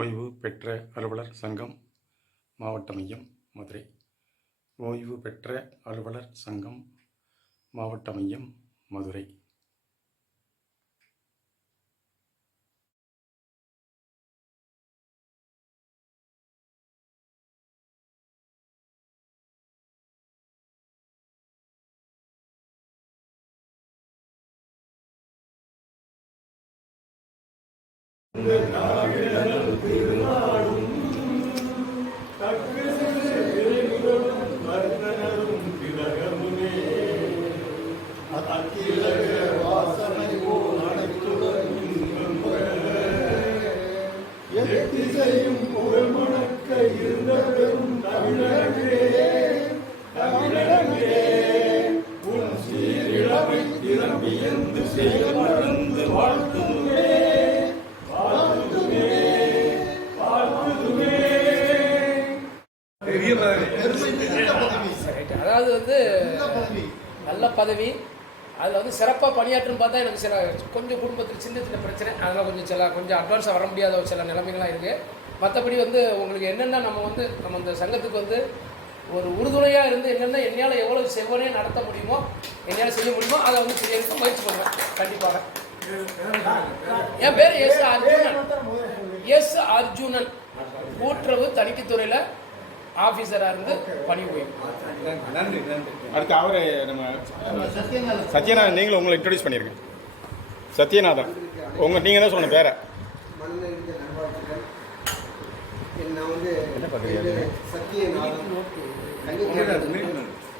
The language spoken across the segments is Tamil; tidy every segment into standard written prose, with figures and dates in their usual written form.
ஓய்வு பெற்ற அலுவலர் சங்கம் மாவட்ட மையம் மதுரை. ஓய்வு பெற்ற அலுவலர் சங்கம் மாவட்ட மையம் மதுரை. எத்திசையும் புகழ் மணக்க இருந்த பெரும் தமிழகே, தமிழகே, உன் சீரிழமை திறம்பி என்று செய்ய மறந்து வாழ்த்துமே, வாழ்த்துமே, வாழ்த்துமே. அதாவது நல்ல பதவி, அதில் சிறப்பாக பணியாற்றும் பார்த்தா எனக்கு சில கொஞ்சம் குடும்பத்தில் சின்ன சின்ன பிரச்சனை, அதெல்லாம் கொஞ்சம் அட்வான்ஸாக வர முடியாத ஒரு சில நிலைமைகள்லாம் இருக்குது. மற்றபடி உங்களுக்கு என்னென்ன நம்ம இந்த சங்கத்துக்கு ஒரு உறுதுணையாக இருந்து என்னால் எவ்வளோ செவ்வனே நடத்த முடியுமோ, என்னால் செய்ய முடியுமோ அதை செய்யறதுக்கு முயற்சி பண்ணுவேன் கண்டிப்பாக. என் பேர் எஸ் அர்ஜுனன். கூட்டுறவு தணிக்கைத்துறையில் ஆஃபீஸராக இருந்து பணி ஓய்வு. நன்றி. அடுத்து அவரு நம்ம சத்யநாதன், நீங்களும் உங்களை இன்ட்ரோடியூஸ் பண்ணியிருக்கேன். சத்யநாதன், நீங்கள் தான் சொன்ன பேரை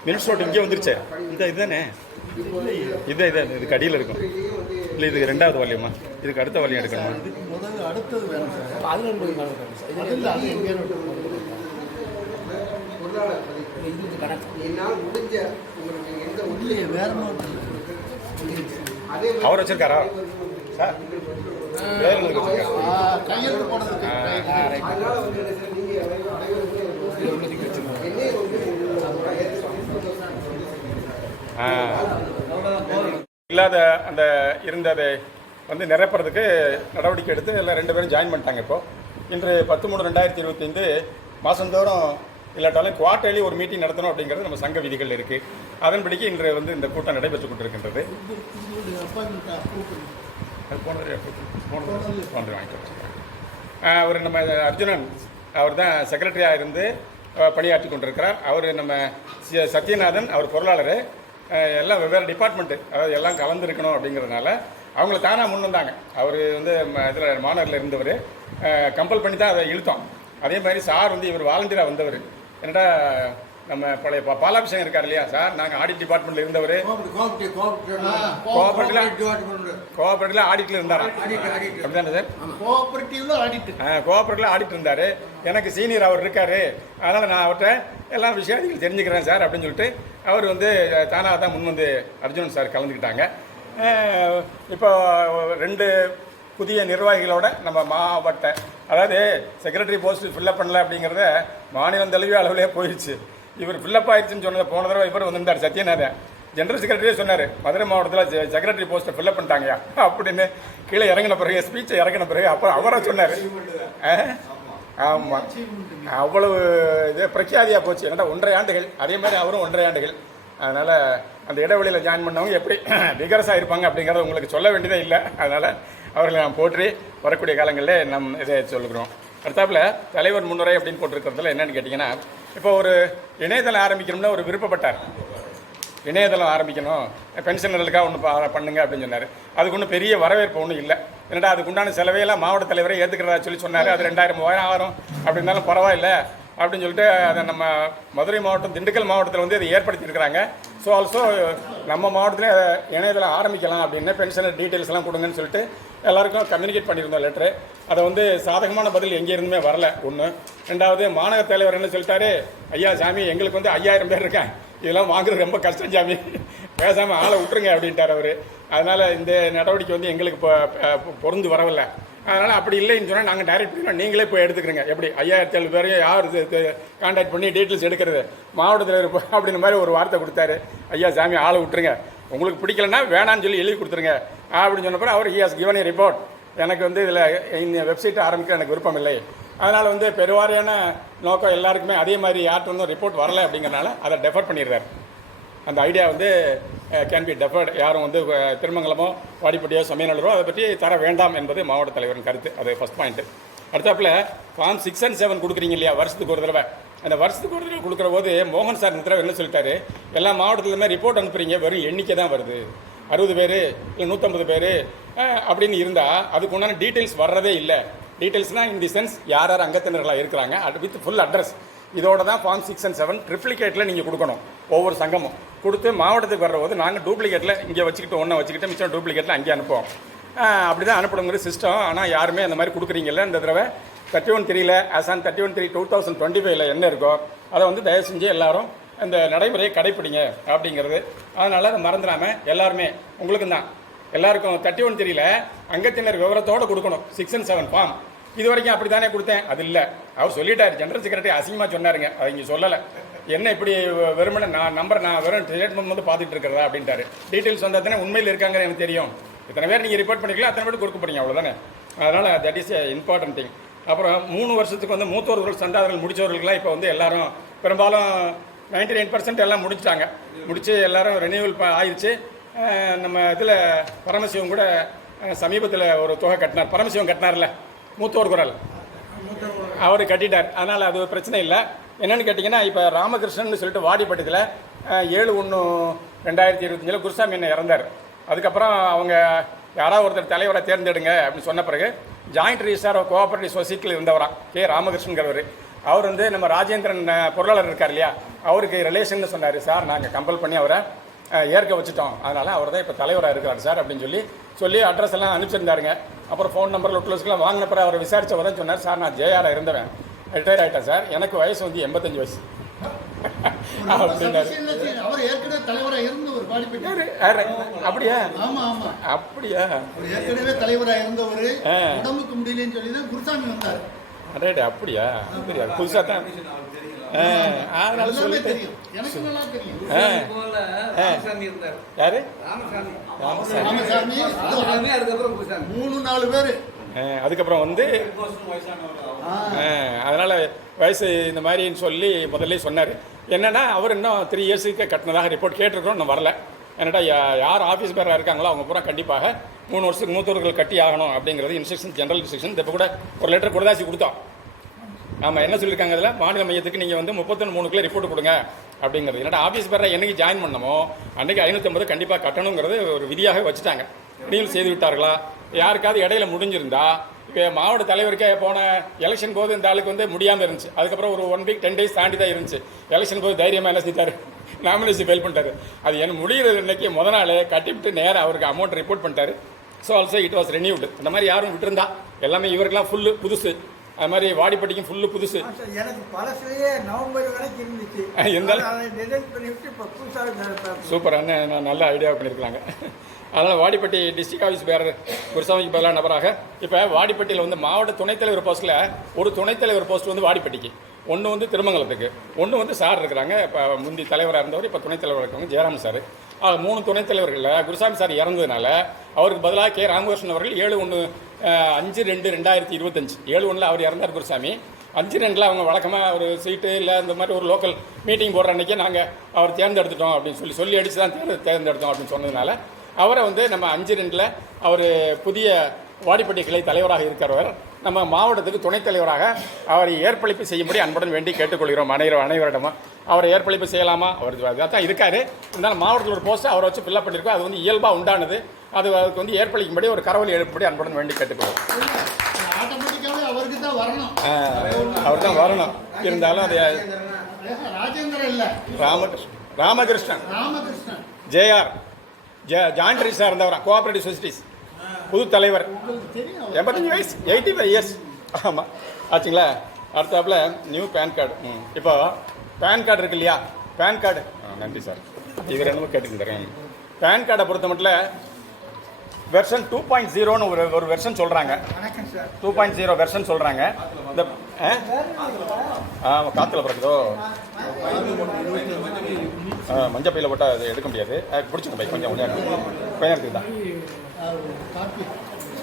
மினிட்ஸ் நோட் இங்கே வந்துருச்சு. இதுதானே இதுக்கு அடியில் இருக்கும். இல்லை, இதுக்கு ரெண்டாவது வலியமா, இதுக்கு அடுத்த வலியம் எடுக்கணுமா? அடுத்தது வேணும் அவர் வச்சிருக்காரா சார்? கையெழுத்து போடுறதுக்கு இல்லாத அந்த இருந்ததை நிரப்புறதுக்கு நடவடிக்கை எடுத்து எல்லாம் 2 பேரும் ஜாயின் பண்ணிட்டாங்க. இப்போது இன்று 10/3/2025 மாதந்தோறும் இல்லாட்டாலும் குவார்டர்லி ஒரு மீட்டிங் நடத்தணும் அப்படிங்கிறது நம்ம சங்க விதிகள் இருக்குது. அதன்படிக்கு இன்று இந்த கூட்டம் நடைபெற்று கொண்டிருக்கின்றது. அவர் நம்ம அர்ஜுனன், அவர் தான் செக்ரட்டரியாக இருந்து பணியாற்றி கொண்டிருக்கிறார். அவர் நம்ம சத்யநாதன், அவர் பொருளாளர். எல்லாம் வெவ்வேறு டிபார்ட்மெண்ட்டு, அதாவது எல்லாம் கலந்துருக்கணும் அப்படிங்கிறதுனால அவங்கள தானாக முன் வந்தாங்க. அவர் இதில் மாணவரில் இருந்தவர், கம்பல் பண்ணி தான் அதை இழுத்தோம். அதே மாதிரி சார் இவர் வாலண்டியராக வந்தவர். என்னடா நம்ம பழைய பாலாபிஷேகம் இருக்கார் இல்லையா சார், நாங்கள் ஆடிட் டிபார்ட்மெண்ட்டில் இருந்தவர். கோஆபரேட்டிவ்ல ஆடிட்டில் இருந்தார். அப்படிதானே சார்? கோஆபரேட்டிவ்ல ஆடிட் இருந்தார். எனக்கு சீனியர் அவர் இருக்கார், அதனால் நான் அவர்கிட்ட எல்லா விஷயத்தையும் தெரிஞ்சுக்கிறேன் சார் அப்படின்னு சொல்லிட்டு அவர் தானாக தான் முன் அர்ஜுனன் சார் கலந்துக்கிட்டாங்க. இப்போ 2 புதிய நிர்வாகிகளோட நம்ம மாவட்ட, அதாவது செக்ரட்டரி போஸ்ட் ஃபில்லப் பண்ணல அப்படிங்கிறத மாநிலம் தழுவிய அளவிலே போயிடுச்சு. இவர் ஃபில்லப் ஆயிடுச்சுன்னு சொன்னதை போன தடவை இவர் வந்திருந்தார் சத்யநாதன். ஜெனரல் செக்ரட்டரியே சொன்னார், மதுரை மாவட்டத்தில் செக்ரட்டரி போஸ்ட்டை ஃபில்லப் பண்ணிட்டாங்கயா அப்படின்னு. கீழே இறங்கின பிறகு, ஸ்பீச்சை இறங்கின பிறகு அப்புறம் அவராக சொன்னார். ஆமாம், அவ்வளவு இது பிரఖ్యాதியாக போச்சு. ஏன்னா 1.5 ஆண்டுகள், அதே மாதிரி அவரும் 1.5 ஆண்டுகள். அதனால் அந்த இடைவெளியில் ஜாயின் பண்ணவங்க எப்படி விகரஸாக இருப்பாங்க அப்படிங்கிறத உங்களுக்கு சொல்ல வேண்டியதே இல்லை. அதனால் அவர்களை நாம் போற்றி வரக்கூடிய காலங்களில் இதை சொல்லுகிறோம். அடுத்தாப்பில் தலைவர் முன்னுரை அப்படின்னு போட்டிருக்கிறதுல என்னென்னு கேட்டிங்கன்னா, இப்போ ஒரு இணையதளம் ஆரம்பிக்கணும்னா ஒரு விருப்பப்பட்டார். இணையதளம் ஆரம்பிக்கணும், பென்ஷனர்களுக்காக ஒன்று பண்ணுங்க அப்படின்னு சொன்னார். அதுக்கு ஒன்றும் பெரிய வரவேற்பு ஒன்றும் இல்லை. என்னடா அதுக்கு உண்டான செலவையெல்லாம் மாவட்ட தலைவரை ஏற்றுக்கிறதா சொன்னார். அது 2000-3000 ஆகும் அப்படின்னாலும் பரவாயில்ல அப்படின்னு சொல்லிட்டு அதை நம்ம மதுரை மாவட்டம், திண்டுக்கல் மாவட்டத்தில் அதை ஏற்படுத்தியிருக்கிறாங்க. ஸோ ஆல்சோ நம்ம மாவட்டத்தில் இணையதளம் ஆரம்பிக்கலாம் அப்படின்னு பென்ஷனர் டீட்டெயில்ஸ் எல்லாம் கொடுங்கன்னு சொல்லிட்டு எல்லாருக்கும் கம்யூனிகேட் பண்ணியிருந்தோம் லெட்ரு. அதை சாதகமான பதில் எங்கே இருந்துமே வரல. ஒன்று. 2வது, மாநகர தலைவர் என்ன சொல்லிட்டாரு, ஐயா சாமி எங்களுக்கு 5000 பேர் இருக்கேன், இதெல்லாம் வாங்குறது ரொம்ப கஷ்டம் சாமி, பேசாமல் ஆளை விட்டுருங்க அப்படின்ட்டார் அவர். அதனால் இந்த நடவடிக்கை எங்களுக்கு பொருந்து வரவில்லை. அதனால் அப்படி இல்லைன்னு சொன்னால் நாங்கள் டைரக்ட் பண்ணி நீங்களே போய் எடுத்துக்கிறீங்க. எப்படி 5007 பேரையும் யார் கான்டாக்ட் பண்ணி டீட்டெயில்ஸ் எடுக்கிறது, மாவட்டத்தில் அப்படின்ற மாதிரி ஒரு வார்த்தை கொடுத்தாரு. ஐயா சாமி ஆளை விட்டுருங்க, உங்களுக்கு பிடிக்கலன்னா வேணான்னு சொல்லி எழுதி கொடுத்துருங்க அப்படின்னு சொன்னப்போ அவர் he has given a report எனக்கு வந்து இதில் இந்த வெப்சைட் ஆரம்பிக்க எனக்கு விருப்பம் இல்லை. அதனால் வந்து பெருவாரியான நோக்கம் எல்லாருக்குமே அதே மாதிரி யார்கிட்ட இருந்தும் ரிப்போர்ட் வரலை அப்படிங்கிறனால அதை டெஃபர் பண்ணிடுறாரு. அந்த ஐடியா வந்து கேன் பி டெஃபர்டு. யாரும் வந்து திருமங்கலமோ வாடிப்பட்டியோ சமயநல்லூரோ அதை பற்றி தர வேண்டாம் என்பது மாவட்ட தலைவரின் கருத்து. அது ஃபஸ்ட் பாயிண்ட்டு. அடுத்தாப்புல ஃபார்ம் 6 and 7 கொடுக்குறீங்க இல்லையா வருஷத்துக்கு ஒரு தடவை. அந்த வருஷத்துக்கு ஒரு தடவை கொடுக்குற போது மோகன் சார் இந்த தடவை என்ன சொல்லிட்டாரு, எல்லா மாவட்டத்துலையுமே ரிப்போர்ட் அனுப்புறீங்க, வெறும் எண்ணிக்கை தான் வருது, 60 பேர் இல்லை 150 பேர் அப்படின்னு இருந்தால் அதுக்கு உண்டான டீட்டெயில்ஸ் வர்றதே இல்லை. டீட்டெயில்ஸ்னால் இன் தி சென்ஸ் யார் யார் அங்கத்தினர்களாக இருக்கிறாங்க வித் ஃபுல் அட்ரஸ். இதோட தான் ஃபார்ம் 6 and 7 ட்ரிப்ளிகேட்டில் நீங்கள் கொடுக்கணும். ஒவ்வொரு சங்கமும் கொடுத்து மாவட்டத்துக்கு வர்றபோது நாங்கள் டூப்ளிகேட்டில் இங்கே வச்சுக்கிட்டு ஒன்றை வச்சுக்கிட்டு மிச்சம் டூப்ளிகேட்டில் அங்கே அனுப்புவோம். அப்படி தான் அனுப்பணுங்கிற சிஸ்டம். ஆனால் யாருமே அந்த மாதிரி கொடுக்குறீங்கல்ல. இந்த தடவை 31/3 as on 31/3/2025 என்ன இருக்கோ அதை வந்து தயவு செஞ்சு எல்லாரும் இந்த நடைமுறையை கடைப்பிடிங்க அப்படிங்கிறது. அதனால் அதை மறந்துடாமல் எல்லாருமே உங்களுக்கும் தான் எல்லாருக்கும் 31/3 அங்கத்தினர் விவரத்தோடு கொடுக்கணும் 6 and 7 ஃபார்ம். இது வரைக்கும் அப்படி தானே கொடுத்தேன். அது இல்லை, அவர் சொல்லிட்டார். ஜெனரல் செக்ரட்டரி அசிங்கமாக சொன்னாருங்க, அதை இங்கே சொல்லலை. என்ன இப்படி வெறுமனே நான் வெறும் ஸ்டேட்மெண்ட் வந்து பார்த்துட்டு இருக்கிறதா அப்படின்ட்டாரு. டீட்டெயில்ஸ் வந்தால் தானே உண்மையில் இருக்காங்கன்னு எனக்கு தெரியும். இத்தனை பேர் நீங்கள் ரிப்போர்ட் பண்ணிக்கலாம், அத்தனை பேர் கொடுக்க போறீங்க, அவ்வளோதானே. அதனால் தட் இஸ் இம்பார்ட்டன்ட் திங். அப்புறம் 3 வருஷத்துக்கு வந்து மூத்தோர்கள் சந்தாதாரர்கள் முடித்தவர்களுக்கெல்லாம் இப்போ வந்து எல்லாரும் பெரும்பாலும் 99% எல்லாம் முடிச்சிட்டாங்க. முடித்து எல்லாரும் ரெனியூவல் ஆயிடுச்சு. நம்ம இதில் பரமசிவம் கூட சமீபத்தில் ஒரு தொகை கட்டினார். பரமசிவம் கட்டினார்ல மூத்தோர் குரல், அவர் கட்டிட்டார். அதனால் அது ஒரு பிரச்சனை இல்லை. என்னென்னு கேட்டிங்கன்னா, இப்போ ராமகிருஷ்ணன் சொல்லிட்டு வாடிப்பட்டத்தில் 7/1/2025 குருசாமி என்ன இறந்தார். அதுக்கப்புறம் அவங்க யாராவது ஒருத்தர் தலைவரை தேர்ந்தெடுங்க அப்படின்னு சொன்ன பிறகு ஜாயிண்ட் ரிஜிஸ்டார் ஆஃப் கோஆபரேட்டிவ் சொசைட்டியில் இருந்தவரான் கே ராமகிருஷ்ணங்கிறவர். அவர் வந்து நம்ம ராஜேந்திரன் பொருளாளர் இருக்கார் இல்லையா, அவருக்கு ரிலேஷன் சொன்னார். சார் நாங்கள் கம்பல் பண்ணி அவரை ஏற்க வச்சுட்டோம், அதனால் அவர் தான் இப்போ தலைவராக இருக்கிறார் சார் அப்படின்னு சொல்லி அட்ரஸ் எல்லாம் அனுப்பிச்சிருந்தாருங்க. அப்புறம் ஃபோன் நம்பர் லொட்லஸ்க்கெலாம் வாங்கின பிறகு அவரை விசாரித்தவர் தான் சொன்னார், சார் நான் ஜேஆராக இருந்தவன், ரிட்டையர் ஆகிட்டேன் சார், எனக்கு வயசு வந்து 85 வயசு அப்படின்னாரு. அப்படியா அப்படியா அடே அப்படியா தெரியாது, புதுசாக தான். அதனால சொல்லிட்டு யாரு அதுக்கப்புறம் வந்து அதனால வயசு இந்த மாதிரின்னு சொல்லி முதல்ல சொன்னார். என்னன்னா அவர் இன்னும் 3 இயர்ஸுக்கு கட்டினதாக ரிப்போர்ட் கேட்டிருக்கிறோம், இன்னும் வரல. என்னடா யார் ஆஃபீஸ் பேராக இருக்காங்களோ அவங்க பூரா கண்டிப்பாக 3 வருஷத்துக்கு மூத்தவர்கள் கட்டி ஆகணும் அப்படிங்கிறது இன்ஸ்ட்ரக்ஷன், ஜெனரல் இன்ஸ்ட்ரக்ஷன். இப்போ கூட ஒரு லெட்டர் கொடுதாசி கொடுத்தோம். ஆமாம், என்ன சொல்லியிருக்காங்க அதில், மாநில மையத்துக்கு நீங்கள் வந்து 31/3 ரிப்போர்ட் கொடுங்க அப்படிங்கிறது. என்னடா ஆஃபீஸ் பேராக என்னைக்கு ஜாயின் பண்ணமோ அன்றைக்கி 550 கண்டிப்பாக கட்டணுங்கிறது ஒரு விதியாக வச்சுட்டாங்க. ரினியூவல் செய்து விட்டார்களா, யாருக்காவது இடையில முடிஞ்சிருந்தா, இப்போ மாவட்ட தலைவருக்கே போன எலெக்ஷன் போது இந்த ஆளுக்கு வந்து முடியாமல் இருந்துச்சு. அதுக்கப்புறம் ஒரு 1 வீக் 10 days தாண்டி தான் இருந்துச்சு. எலெக்ஷன் போது தைரியமாக என்ன செஞ்சார், நாமினேஷன் ஃபைல் பண்ணிட்டாரு. அது என்ன முடிகிறது இன்னைக்கு முத நாள் கட்டிவிட்டு நேராக அவருக்கு அமௌண்ட் ரிப்போர்ட் பண்ணிட்டாரு. So also it was renewed. இந்த மாதிரி யாரும் விட்டுருந்தா எல்லாமே இவருக்கெல்லாம் ஃபுல்லு புதுசு. அது மாதிரி வாடிப்பட்டிக்கும் ஃபுல்லு புதுசு. எனக்கு பழசுலேயே நவம்பர் வரைக்கும் இருந்துச்சு. சூப்பரான நல்ல ஐடியா பண்ணியிருக்கலாங்க. அதனால் வாடிப்பட்டி டிஸ்ட்ரிக்ட் ஆஃபீஸ் பேர் குருசாமிக்கு பதிலாக நபராக இப்போ வாடிப்பட்டியில் வந்து மாவட்ட துணைத்தலைவர் போஸ்ட்டில் ஒரு துணைத்தலைவர் போஸ்ட் வந்து வாடிப்பட்டிக்கு, ஒன்று வந்து திருமங்கலத்துக்கு, ஒன்று வந்து சார் இருக்கிறாங்க. இப்போ முந்தி தலைவராக இருந்தவர் இப்போ துணைத்தலைவர் இருக்காங்க ஜெயராம் சார். 3 துணைத்தலைவர்களில் குருசாமி சார் இறந்ததுனால அவருக்கு பதிலாக கே ராமகிருஷ்ணன் அவர்கள் 7/1/5/2025 7/1 அவர் இறந்தார் குருசாமி. 5/2 அவங்க வழக்கமாக ஒரு சீட்டு இல்லை இந்த மாதிரி ஒரு லோக்கல் மீட்டிங் போடுற அன்றைக்கி நாங்கள் அவர் தேர்ந்தெடுத்துட்டோம் அப்படின்னு சொல்லி அடித்து தான் தேர்ந்தெடுத்தோம் அப்படின்னு சொன்னதுனால அவரை வந்து நம்ம 5/2 அவர் புதிய வாடிப்பட்டி கிளை தலைவராக இருக்கிறவர் நம்ம மாவட்டத்துக்கு துணைத் தலைவராக அவரை ஏற்பளிப்பு செய்யும்படி அன்புடன் வேண்டி கேட்டுக்கொள்கிறோம். அனைவரிடமும் அவரை ஏற்பளிப்பு செய்யலாமா, அவர் தான் இருக்காரு. இருந்தாலும் மாவட்டத்தில் ஒரு போஸ்ட்டை அவரை வச்சு ஃபில்லப் பண்ணியிருக்கோம். அது வந்து இயல்பாக உண்டானது. அதுக்கு வந்து ஏற்பளிக்கும்படி ஒரு கரவல் எழுப்பும்படி அன்புடன் வேண்டி கேட்டுக்கொள்வோம். அவர் தான் வரணும். இருந்தாலும் அது ராமகிருஷ்ணன் ஜேஆர் ஜாயிண்ட் ரிஜிஸ்டார் இருந்தவரா கோஆபரேட்டிவ் சொசைட்டிஸ் புது தலைவர் 85 வயசு 85 இயர்ஸ். ஆமாம் ஆச்சுங்களா. அடுத்தாப்புல நியூ பேன் கார்டு. இப்போ பேன் கார்டு இருக்கு இல்லையா, பேன் கார்டு நன்றி சார், இது ரெண்டுமே கேட்டுக்கிறேன். பேன் கார்டை பொறுத்த மட்டும் வெர்ஷன் 2.0ன்னு ஒரு வெர்ஷன் சொல்கிறாங்க. 2.0 வெர்ஷன் சொல்கிறாங்க. இந்த காற்றுல பிறகுதோ மஞ்சள் பையில் போட்டால் அது எடுக்க முடியாது. பிடிச்சிங்க பை கொஞ்சம் நேரத்துக்கு தான்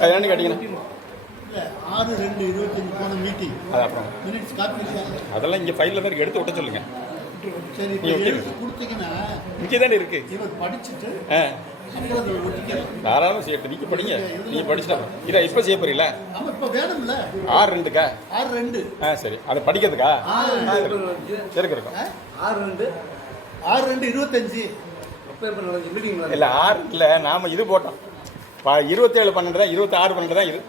அது என்னன்னு கேட்டிங்கன்னா இல்லை 6/2/25 போன மீட்டிங் அது அப்புறம் மினிட்ஸ் காப்பி இல்லையா? அதெல்லாம் இங்கே ஃபைலில் தான் இருக்கு, எடுத்து விட்ட சொல்லுங்கள். சரி இப்போ எழுத்து கொடுத்தீங்கன்னா இங்கே தானே இருக்குது. இவர் படிச்சுட்டு ஆ அப்புறம் அதை ஒட்டிக்கலாம். தாராளமாக செய்யட்டும், நீங்கள் படிங்க. நீங்கள் படிச்சுட்டா இதை இப்போ செய்ய போறீங்களா? ஆமாம் இப்போ வேணும்ல 6/2க்கா? 6/2 சரி, அதை படிக்கிறதுக்கா? சரி இருக்கும். 6/2/25 இல்லை 6 நாம் இது போட்டோம் 27/12 தான், 26/12 தான் இது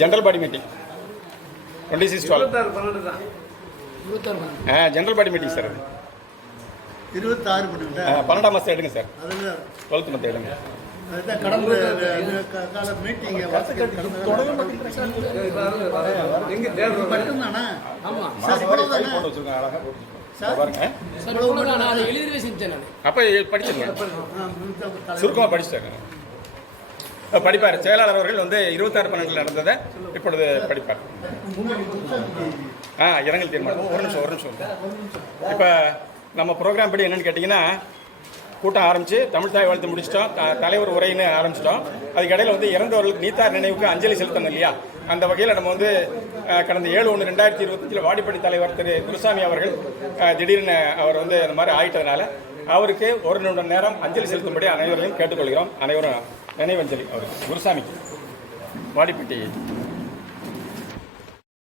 general body meeting 26/12 general body meeting sir. அது 26 பண்ணிவிட்டா 12ஆம் மாதம் எடுங்க சார், அதில் 12th மந்த் எடுங்க. அதுதான் கடந்த கால மீட்டிங்கை மட்டும்தானே? ஆமாம் சார் இவ்வளவு தானே? போட்டு வச்சுருக்கேன் அழகாக போட்டு சார் பாருங்க. சார் இவ்வளோ நான் அதை எழுதிவே செஞ்சேன் நான். அப்போ படிச்சிருங்க, சுருக்கமாக படிச்சுட்டாங்க. படிப்பார் செயலாளர் அவர்கள் வந்து 26/12 நடந்ததை இப்பொழுது படிப்பார். இரங்கல் தீர்மானம். ஒரு நிமிஷம். இப்போ நம்ம ப்ரோக்ராம் படி என்னென்னு கேட்டிங்கன்னா, கூட்டம் ஆரம்பித்து தமிழ் தாய் வாழ்த்து முடிச்சிட்டோம், தலைவர் உரைன்னு ஆரம்பிச்சிட்டோம். அதுக்கு இடையில் வந்து இறந்தவர்களுக்கு நீத்தார் நினைவுக்கு அஞ்சலி செலுத்தணும் இல்லையா? அந்த வகையில் நம்ம வந்து கடந்த 7/1/2025 வாடிப்பட்டி தலைவர் திரு குருசாமி அவர்கள் திடீர்னு அவர் வந்து இந்த மாதிரி ஆயிட்டதுனால அவருக்கு 1 நிமிடம் நேரம் அஞ்சலி செலுத்தும்படி அனைவரையும் கேட்டுக்கொள்கிறோம். அனைவரும் நினைவஞ்சலி அவருக்கு, குருசாமிக்கு, வாடிப்பட்டி